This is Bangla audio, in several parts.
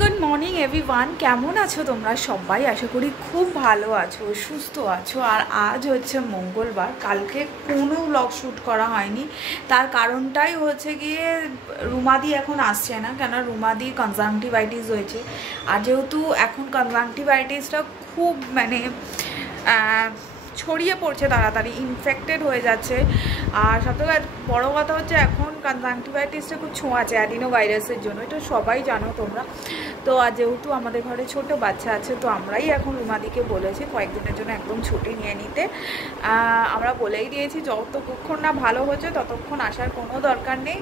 গুড মর্নিং এভরিওয়ান, কেমন আছো তোমরা সবাই? আশা করি খুব ভালো আছো, সুস্থ আছো। আর আজ হচ্ছে মঙ্গলবার, কালকে কোনো ব্লগ শ্যুট করা হয়নি। তার কারণটাই হচ্ছে গিয়ে রুমাদি এখন আসছে না, কেন রুমাদি কনজাংটিভাইটিস হয়েছে। আর যেহেতু এখন কনজাংটিভাইটিসটা খুব ছড়িয়ে পড়ছে, তাড়াতাড়ি ইনফেক্টেড হয়ে যাচ্ছে। আর সবথেকে বড়ো কথা হচ্ছে এখন কনজাংটিভাইটিসটা খুব ছোঁয়াচে অ্যাডিনো ভাইরাসের জন্য, এটা সবাই জানো তোমরা। তো আর যেহেতু আমাদের ঘরে ছোট বাচ্চা আছে, তো আমরাই এখন রুমাদিকে বলেছি কয়েকদিনের জন্য একদম ছুটি নিয়ে নিতে। আমরা বলেই দিয়েছি যতক্ষণ না ভালো হচ্ছে ততক্ষণ আসার কোনো দরকার নেই।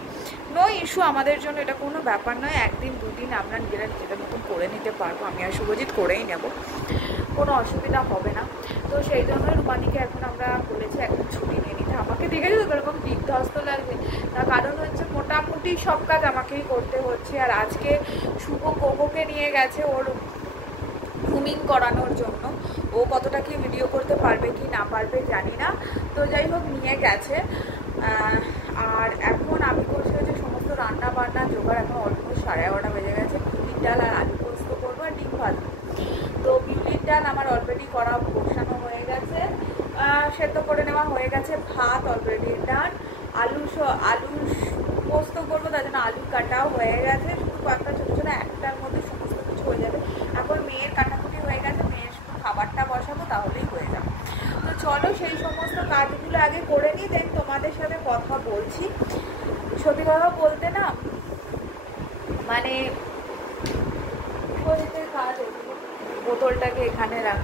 নো ইস্যু আমাদের জন্য, এটা কোনো ব্যাপার নয়। একদিন দুদিন আমরা নিজেরা নিজেদের মতন করে নিতে পারবো, আমি আর শুভজিৎ করেই নেব, কোনো অসুবিধা হবে না। তো সেই জন্য রুমাদিকে এখন আমরা বলেছি একদম ছুটি নিয়ে নিতে। আমাকে দেখেছি তো এরকম বিধ্বস্ত লাগবে, তার কারণ হচ্ছে মোটামুটি সব কাজ আমাকেই করতে হচ্ছে। আর আজকে শুভ কোকোকে নিয়ে গেছে ওর গ্রুমিং করানোর জন্য। ও কতটা কি ভিডিও করতে পারবে কি না পারবে জানি না, তো যাই হোক নিয়ে গেছে। আর এখন আমি করছি হচ্ছে সমস্ত রান্না বান্না জোগাড়। এখন অলমোস্ট 11:30 বেজে গেছে। বিউলির ডাল আর আলু পোস্ত করবো আর ডিম ভাজবো। তো বিউলির ডাল আমার অলরেডি করা বসানো হয়ে গেছে, সেদ্ধ করে নেওয়া হয়ে গেছে। ভাত অলরেডি ডান। আলু পোস্ত করবো, তার জন্য আলু কাটাও হয়ে গেছে। শুধু কয়েকটা ছোটো ছোটো একটার মধ্যে সমস্ত কিছু হয়ে যাবে। এখন মেয়ের কাটাকুটি হয়ে গেছে, মেয়ের শুধু খাবারটা বসাবো, তাহলেই হয়ে যাবে। তো চলো সেই সমস্ত কাজগুলো আগে করে নিই, দেন তোমাদের সাথে কথা বলছি। সত্যি কথা বলতে না, মানে কাজ, বোতলটাকে এখানে রাখ।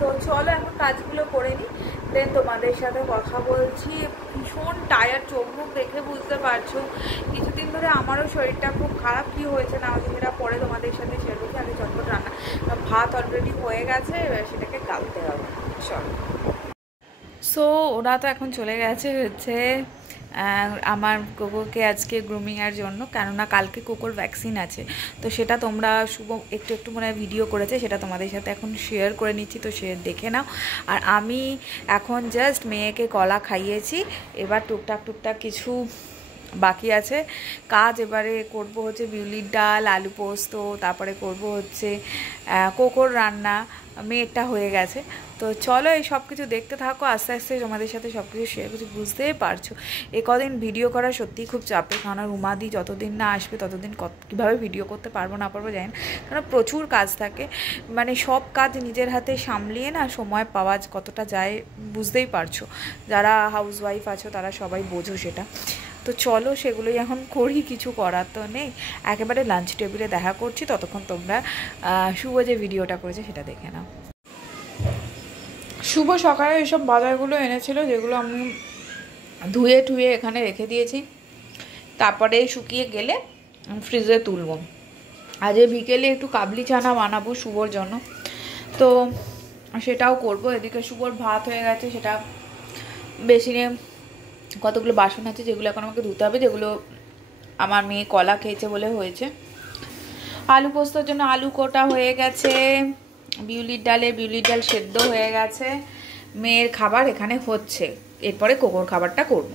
তো চলো এখন কাজগুলো করে নিই, দেন তোমাদের সাথে কথা বলছি। ভীষণ টায়ার, চোখ মুখ দেখে বুঝতে পারছো। কিছুদিন ধরে আমারও শরীরটা খুব খারাপ, কি হয়েছে না হয়েছে সেটা পরে তোমাদের সাথে শেয়ার করছি। আগে চটপট রান্না, ভাত অলরেডি হয়ে গেছে, এবার সেটাকে গালতে হবে। চলো। সো ওরা তো এখন চলে গেছে হচ্ছে আমার কোকোকে আজকে গ্রুমিংয়ের জন্য, কেননা কালকে কোকোর ভ্যাকসিন আছে। তো সেটা তোমরা শুভ একটু একটু মনে হয় ভিডিও করেছে, সেটা তোমাদের সাথে এখন শেয়ার করে নিচ্ছি, তো সে দেখে নাও। আর আমি এখন জাস্ট মেয়েকে কলা খাইয়েছি, এবার টুকটাক কিছু বাকি আছে কাজ। এবারে করব হচ্ছে বিউলির ডাল, আলু পোস্ত, তারপরে করব হচ্ছে কোকোর রান্না। মেয়েরটা হয়ে গেছে। তো চলো এই সব কিছু দেখতে থাকো, আস্তে আস্তে তোমাদের সাথে সব কিছু শেয়ার করছি। বুঝতেই পারছো এ কদিন ভিডিও করা সত্যিই খুব চাপে, কারণ রুমাদি যতদিন না আসবে ততদিন কীভাবে ভিডিও করতে পারবো না পারবো জানি না, কারণ প্রচুর কাজ থাকে। মানে সব কাজ নিজের হাতে সামলিয়ে না সময় পাওয়া কতটা যায় বুঝতেই পারছো। যারা হাউসওয়াইফ আছো তারা সবাই বোঝো সেটা। তো চলো সেগুলোই এখন করি, কিছু করার তো নেই। একেবারে লাঞ্চ টেবিলে দেখা করছি, ততক্ষণ তোমরা শুভ যে ভিডিওটা করেছে সেটা দেখে নাও। শুভ সকালে এইসব বাজারগুলো এনেছিল, যেগুলো আমি ধুয়ে টুয়ে এখানে রেখে দিয়েছি, তারপরে শুকিয়ে গেলে ফ্রিজে তুলব। আজ বিকেলে একটু কাবলি চানা বানাবো শুভর জন্য, তো সেটাও করব। এদিকে শুভর ভাত হয়ে গেছে, সেটা বেসিনে কতগুলো বাসন আছে যেগুলো এখন আমাকে ধুতে হবে, যেগুলো আমার মেয়ে কলা খেয়েছে বলে হয়েছে। আলু পোস্তর জন্য আলু কোটা হয়ে গেছে, বিউলির ডাল সেদ্ধ হয়ে গেছে। মেয়ের খাবার এখানে হচ্ছে, এরপরে কোকোর খাবারটা করব।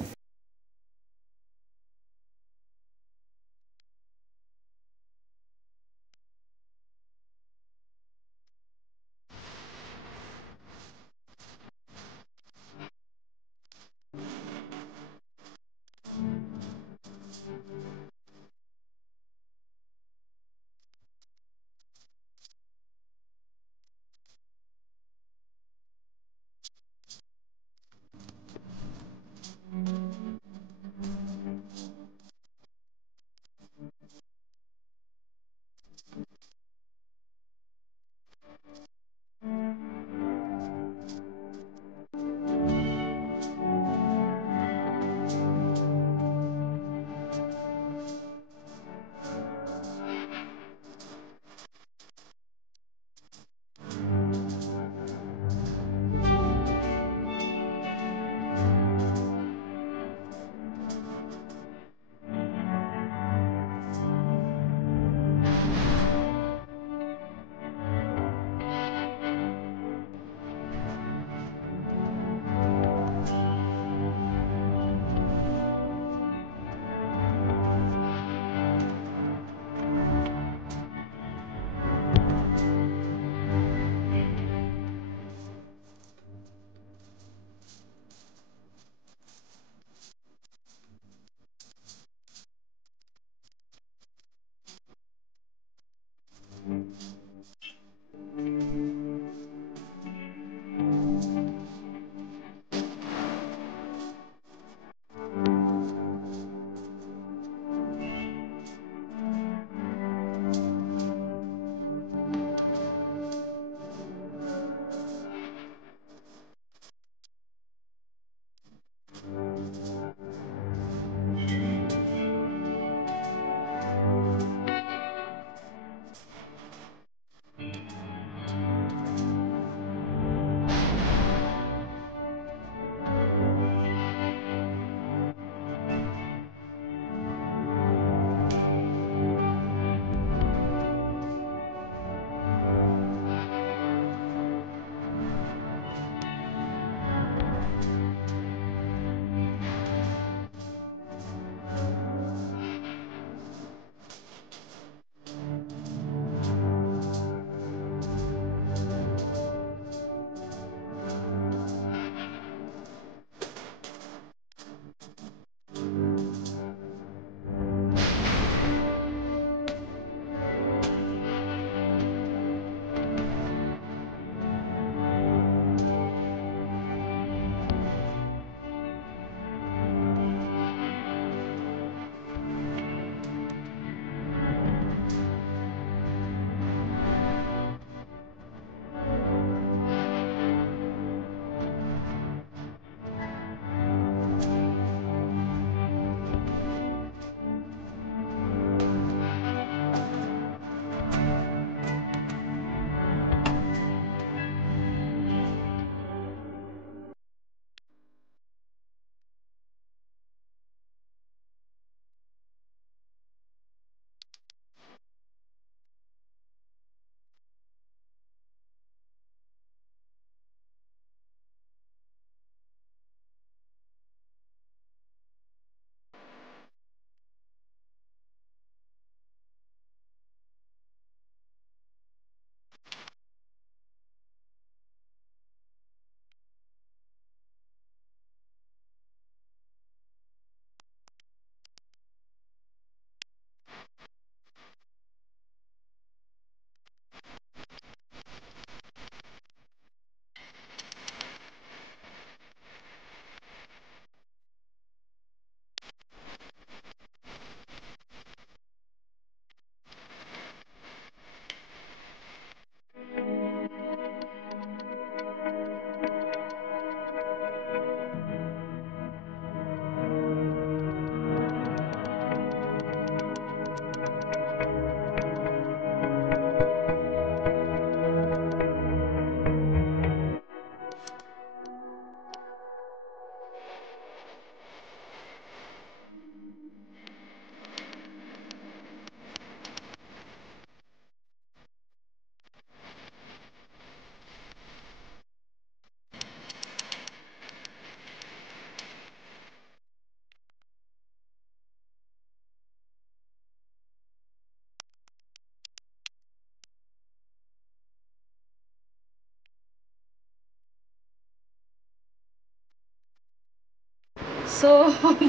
সো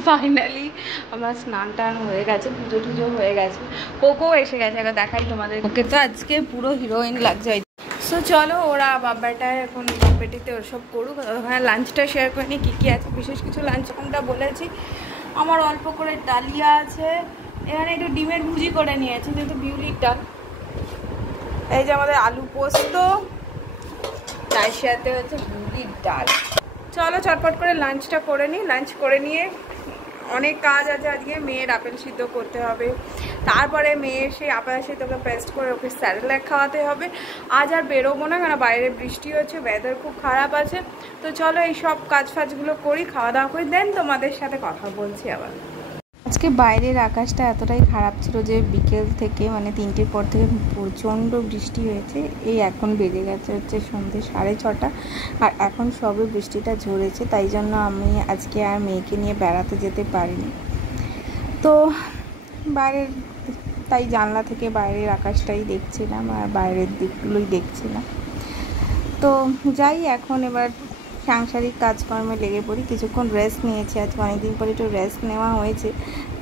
ফাইনালি আমার স্নান টান হয়ে গেছে, পুজো টুজো হয়ে গেছে, কোকো এসে গেছে। এবার দেখাই তোমাদের, ওকে তো আজকে পুরো হিরোইন লাগছে। সো চলো, ওরা বাবাটায় এখন পেটিতে ওসব করুক, ওখানে লাঞ্চটা শেয়ার করে নিই কী কী আছে। বিশেষ কিছু লাঞ্চ কোনটা বলেছি, আমার অল্প করে ডালিয়া আছে, এখানে একটু ডিমের ভুজি করে নিয়েছি যেহেতু বিউলির ডাল। এই যে আমাদের আলু পোস্ত, তার সাথে হচ্ছে বিউলির ডাল। চলো চটপট করে লাঞ্চটা করে নিই। লাঞ্চ করে নিয়ে অনেক কাজ আছে আজকে। মেয়ের আপেল সিদ্ধ করতে হবে, তারপরে মেয়ের সেই আপেল সিদ্ধকে পেস্ট করে ওকে স্যারেলাক খাওয়াতে হবে। আজ আর বেরোবো না, কারণ বাইরে বৃষ্টি হচ্ছে, ওয়েদার খুব খারাপ আছে। তো চলো এই সব কাজ ফাজগুলো করি, খাওয়া দাওয়া করি, দেন তোমাদের সাথে কথা বলছি আবার। আজকে বাইরের আকাশটা এতটাই খারাপ ছিল যে বিকেল থেকে মানে 3টের পর থেকে প্রচণ্ড বৃষ্টি হয়েছে। এই এখন বেজে গেছে হচ্ছে সন্ধ্যে 6:30, আর এখন সবে বৃষ্টিটা ঝরেছে। তাই জন্য আমি আজকে আর মেয়েকে নিয়ে বেড়াতে যেতে পারিনি। তো বাইরের, তাই জানলা থেকে বাইরের আকাশটাই দেখছিলাম আর বাইরের দিকগুলোই দেখছিলাম। তো যাই, এখন এবার সাংসারিক কাজকর্মে লেগে পড়ি। কিছুক্ষণ রেস্ট নিয়েছি, আজকে অনেকদিন পরে একটু রেস্ট নেওয়া হয়েছে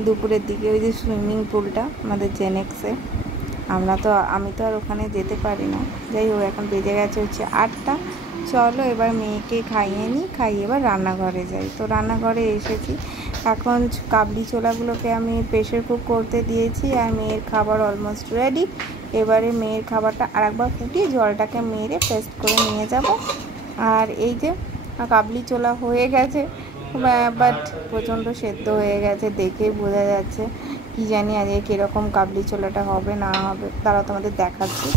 দুপুরের দিকে। ওই যে সুইমিং পুলটা আমাদের জেনেক্সে, আমি তো আর ওখানে যেতে পারি না। যাই হোক, এখন বেজে গেছে হচ্ছে 8টা। চলো এবার মেয়েকে খাইয়ে নিই, খাইয়ে এবার রান্নাঘরে যাই। তো রান্নাঘরে এসেছি, এখন কাবলি ছোলাগুলোকে আমি প্রেশার কুক করতে দিয়েছি, আর মেয়ের খাবার অলমোস্ট রেডি। এবারে মেয়ের খাবারটা আরেকবার ফুটিয়ে জলটাকে মেরে পেস্ট করে নিয়ে যাব। আর এই যে কাবলি ছোলা হয়ে গেছে, বাট প্রচণ্ড সেদ্ধ হয়ে গেছে, দেখেই বোঝা যাচ্ছে। কি জানি আজকে কীরকম কাবলি ছোলাটা হবে না হবে, তারা তোমাদের দেখাচ্ছি।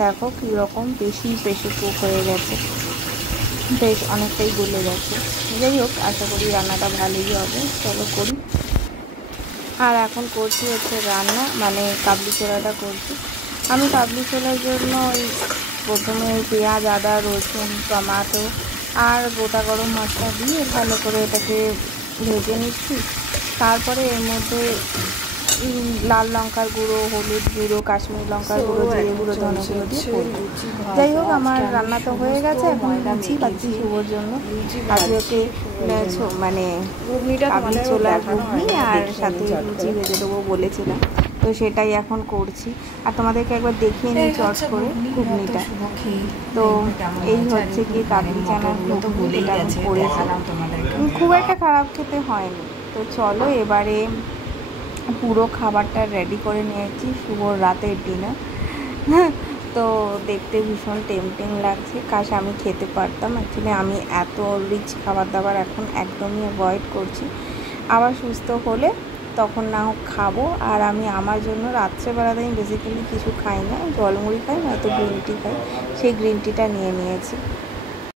দেখো কীরকম বেশি প্রেশার কুক হয়ে গেছে, বেশ অনেকটাই গলে গেছে। যাই হোক, আশা করি রান্নাটা ভালোই হবে। চলো করি। আর এখন করছি হচ্ছে রান্না, মানে কাবলি ছোলাটা করছি। আমি কাবলি ছোলার জন্য ওই প্রথমে পেঁয়াজ, আদা, রসুন, টমাটো আর গোটা গরম মশলা দিয়ে ভালো করে এটাকে ভেজে নিচ্ছি। তারপরে এর মধ্যে লাল লঙ্কার গুঁড়ো, হলুদ গুঁড়ো, কাশ্মীরি লঙ্কার গুঁড়ো, জিরে গুঁড়ো, ধনে গুঁড়ো দিয়ে করবো। যাই হোক, আমার রান্না তো হয়ে গেছে, এখন লুচি পাচ্ছি শুভর জন্য। আজকে ওকে মানে কাবলি ছোলার ঘুগনি আর সাথে লুচি ভেজে দেবো বলেছিলাম, তো সেটাই এখন করছি। আর তোমাদেরকে একবার দেখিয়ে নিই চট করে ঘুগনিটা। তো এই হচ্ছে কি কাবলি চানার ঘুগনি, এটা আমি করেছিলাম, খুব একটা খারাপ খেতে হয়নি। তো চলো এবারে পুরো খাবারটা রেডি করে নিয়েছি, শুভর রাতের ডিনার। তো দেখতে ভীষণ টেম্পটিং লাগছে, কাশ আমি খেতে পারতাম। অ্যাকচুয়ালি আমি এত রিচ খাবার দাবার এখন একদমই অ্যাভয়েড করছি। আবার সুস্থ হলে তখন না হোক খাবো। আর আমি আমার জন্য রাত্রেবেলাতে আমি বেসিক্যালি কিছু খাই না, জলমুড়ি খাই, নয়তো গ্রিন টি খাই। সেই গ্রিন টিটা নিয়ে নিয়েছি।